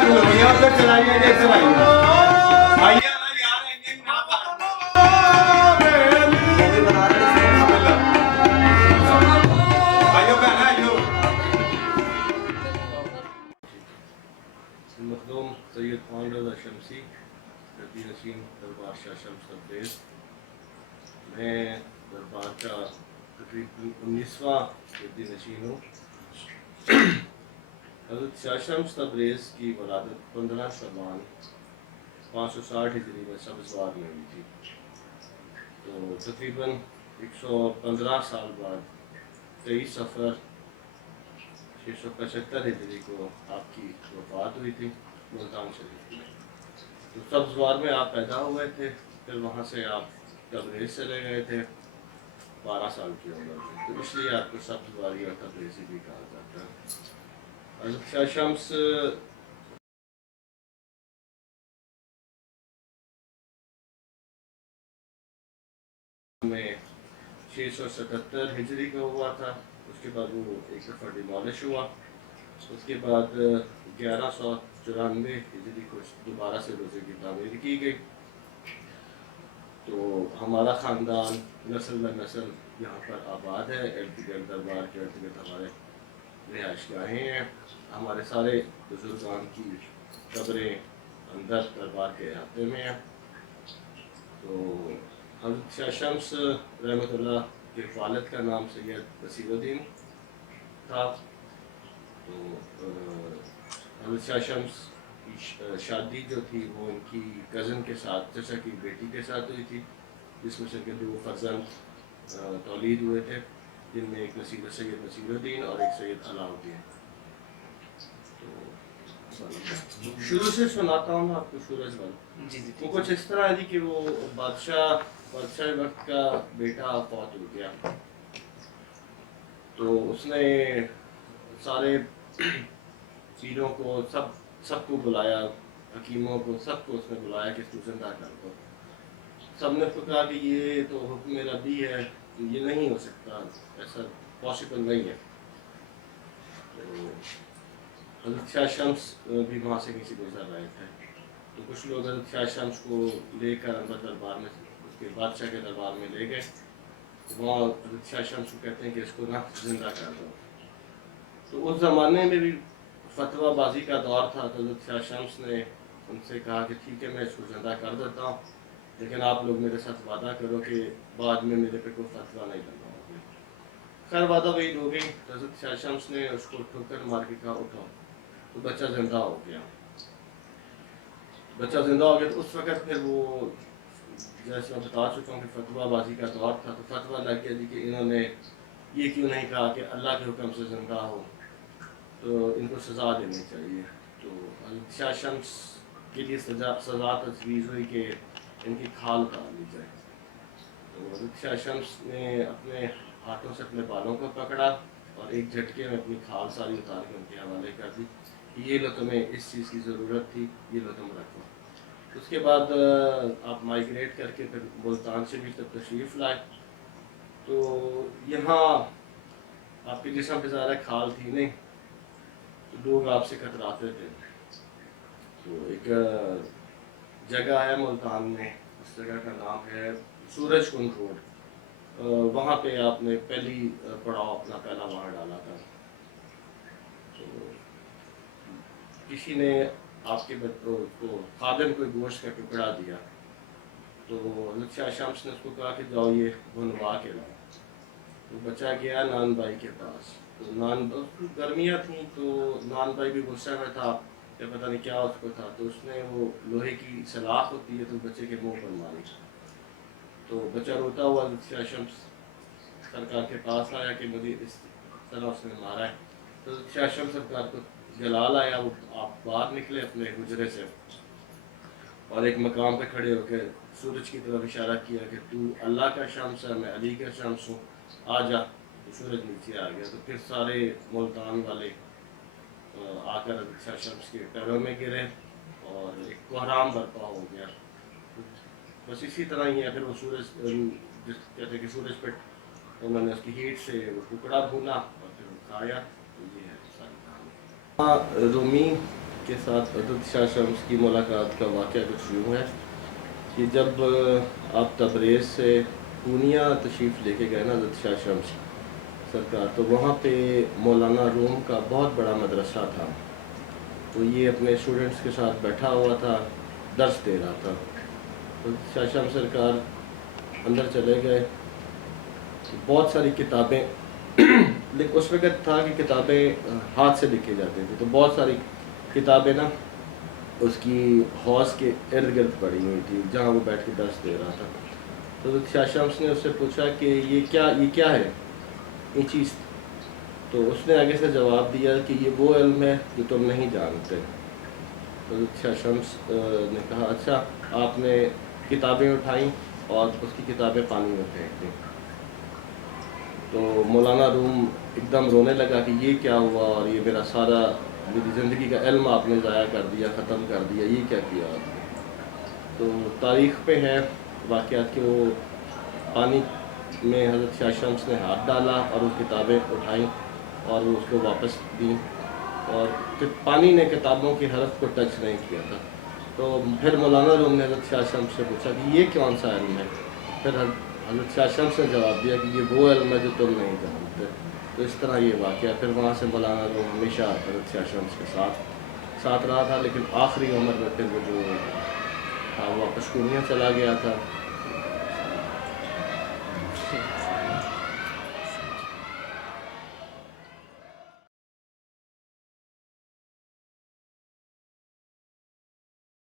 भैया उधर चलाइए जैसे भैया ना यार इंजन ना भाइयों का ना जो मखदूम सैयद खान रज़ा शमसी गद्दी नशीन दरबार शाह शम्स तब्रेज़। मैं दरबार का तकरीबन 19वां गद्दी नशीन हूँ। हज़रत शाह शम्स तब्रेज़ की वलादत 15 शबान 560 हिजरी में सब्ज़वार में हुई थी। तो तकरीबन 115 साल बाद 23 सफ़र 675 हिजरी को आपकी वफ़ात हुई थी मुल्तान शरीफ में। तो सब्ज़वार में आप पैदा हुए थे, फिर वहाँ से आप तब्रेज़ चले गए थे 12 साल की उम्र में, तो इसलिए आपको सब्ज़वारी और तब्रेज़ी भी कहा जाता है। हज़रत शाह शम्स में 677 हिजरी का हुआ था। उसके बाद वो एक दफ़ा डिमोलिश हुआ। उसके बाद 1194 हिजरी को दोबारा से रोज़े की तामीर की गई। तो हमारा ख़ानदान नस्ल ब नस्ल यहाँ पर आबाद है। इर्द गिर्द दरबार के इर्द गिर्द हमारे रिहाइश गाहें हैं। हमारे सारे बुजुर्गान की कब्रें अंदर दरबार के अहाते में हैं। तो हज़रत शाह शम्स रहमतुल्लाह के वालिद का नाम सैयद नसीरुद्दीन था। तो हज़रत शाह शम्स की शादी जो थी वो उनकी कज़न के साथ, चचा की बेटी के साथ हुई थी, जिसमें से के 2 फर्जंद तौलीद हुए थे, जिनमें एक सैयद नसीरुद्दीन और एक सैयद अलाउद्दीन। तो शुरू से सुनाता हूँ मैं आपको सूरज बल। जी जी वो कुछ इस तरह है जी कि वो बादशाह वक्त का बेटा फौत हो गया। तो उसने सारे पीरों को सबको बुलाया, हकीमों को सबको उसने बुलाया कि इसको जिंदा कर दो। सब ने तो कहा कि ये तो हुक्म रब्बी है, ये नहीं हो सकता, ऐसा पॉसिबल नहीं है। तो हज़रत शाह शम्स भी वहाँ से किसी गुजर रहे थे। तो कुछ लोग हज़रत शाह शम्स को लेकर अंदर दरबार में, उसके बादशाह के दरबार में ले गए। वहाँ हज़रत शाह शम्स को कहते हैं कि इसको ना जिंदा कर दो। तो उस ज़माने में भी फतवाबाजी का दौर था। तो हज़रत शाह शम्स ने उनसे कहा कि ठीक है, मैं इसको जिंदा कर देता हूँ, लेकिन आप लोग मेरे साथ वादा करो कि बाद में मेरे पे कोई फतवा नहीं लगाओगे। खैर वादा वही हो गई। तो हज़रत शाह शम्स ने उसको ठोकर मार के कहा उठो। तो बच्चा जिंदा हो गया। बच्चा जिंदा हो गया तो उस वक़्त फिर वो, जैसे मैं बता चुका हूँ कि फतवाबाजी का दौर था, तो फतवा लग गया जी कि इन्होंने ये क्यों नहीं कहा कि अल्लाह के हुक्म से जिंदा हो, तो इनको सज़ा देनी चाहिए। तो हज़रत शाह शम्स के लिए सज़ा तजवीज़ हुई कि इनकी खाल उतार ली जाए। तो हज़रत शाह शम्स ने अपने हाथों से अपने बालों को पकड़ा और एक झटके में अपनी खाल सारी उतार के उनके हवाले कर दी। ये लो, तुम्हें इस चीज़ की ज़रूरत थी, ये लो तुम रखो। उसके बाद आप माइग्रेट करके फिर मुल्तान से भी तब तशरीफ़ लाए। तो यहाँ आपके जिस्म पे ज़्यादा खाल थी नहीं, तो लोग आपसे कतराते थे। तो एक जगह है मुल्तान में, उस जगह का नाम है सूरज कुंड रोड। वहाँ पे आपने पहली पड़ाव अपना पहला वहाँ डाला था। तो किसी ने आपके बच्चों को खादिम कोई गोश्त का टुकड़ा दिया। तो हज़रत शाह शम्स ने उसको कहा कि जाओ ये भुनवा के लाओ। तो बच्चा गया नान भाई के पास। तो गर्मियाँ थी, तो नान भाई भी गुस्से में था कि पता नहीं क्या उसको था। तो उसने वो लोहे की सलाख होती है, तो बच्चे के मुंह पर मारी। तो बच्चा रोता हुआ हज़रत शाह शम्स सरकार के पास आया कि मुझे इस तरह उसने मारा है। तो शाह शम्स सरकार को जलाल आया। वो आप बाहर निकले अपने गुजरे से और एक मकाम पे खड़े होकर सूरज की तरफ इशारा किया कि तू अल्लाह का शम्स है, मैं अली का शम्स हूँ, आ जा। तो सूरज नीचे आ गया। तो फिर सारे मुल्तान वाले आकर हज़रत शाह शम्स के पैरों में गिरे और एक कोहराम बर्पा हो गया। तो बस इसी तरह ही है। फिर वो सूरज जिस कहते हैं कि सूरज पे उन्होंने उसकी हीट से वो टुकड़ा भूना और फिर वो खाया। तो ये है सारी कहानी। रोमी کے ساتھ حضرت شاہ شمس کی ملاقات کا واقعہ کچھ یوں ہے کہ جب آپ تبریز سے پونیا تشریف لے کے گئے نا حضرت شاہ شمس سرکار، تو وہاں پہ مولانا روم کا بہت بڑا مدرسہ تھا، تو یہ اپنے اسٹوڈنٹس کے ساتھ بیٹھا ہوا تھا، درس دے رہا تھا۔ تو شاہ شمس سرکار اندر چلے گئے، بہت ساری کتابیں لیکن اس وقت تھا کہ کتابیں ہاتھ سے لکھی جاتی تھی، تو بہت ساری کتابیں نا اس کی حوض کے ارد گرد پڑی ہوئی تھی جہاں وہ بیٹھ کے درس دے رہا تھا۔ تو شاہ شمس نے اس سے پوچھا کہ یہ کیا ہے یہ چیز؟ تو اس نے آگے سے جواب دیا کہ یہ وہ علم ہے جو تم نہیں جانتے۔ تو شاہ شمس نے کہا اچھا، آپ نے کتابیں اٹھائیں اور اس کی کتابیں پانی میں پھینک دیں۔ تو مولانا روم ایک دم رونے لگا کہ یہ کیا ہوا، اور یہ میری زندگی کا علم آپ نے ضائع کر دیا، ختم کر دیا، یہ کیا کیا آپ نے؟ تو تاریخ پہ ہے واقعات کہ وہ پانی میں حضرت شاہ شمس نے ہاتھ ڈالا اور وہ کتابیں اٹھائیں اور وہ اس کو واپس دیں، اور پانی نے کتابوں کے حرف کو ٹچ نہیں کیا تھا۔ تو پھر مولانا روم نے حضرت شاہ شمس سے پوچھا کہ یہ کون سا علم ہے؟ پھر حضرت شاہ شمس نے جواب دیا کہ یہ وہ علم ہے جو تم نہیں جانتے۔ تو اس طرح یہ واقعہ، پھر وہاں سے مولانا روم ہمیشہ حضرت شاہ شمس کے ساتھ رہا تھا، لیکن آخری عمر میں پھر وہ جو تھا وہ واپس پورنیہ چلا گیا تھا۔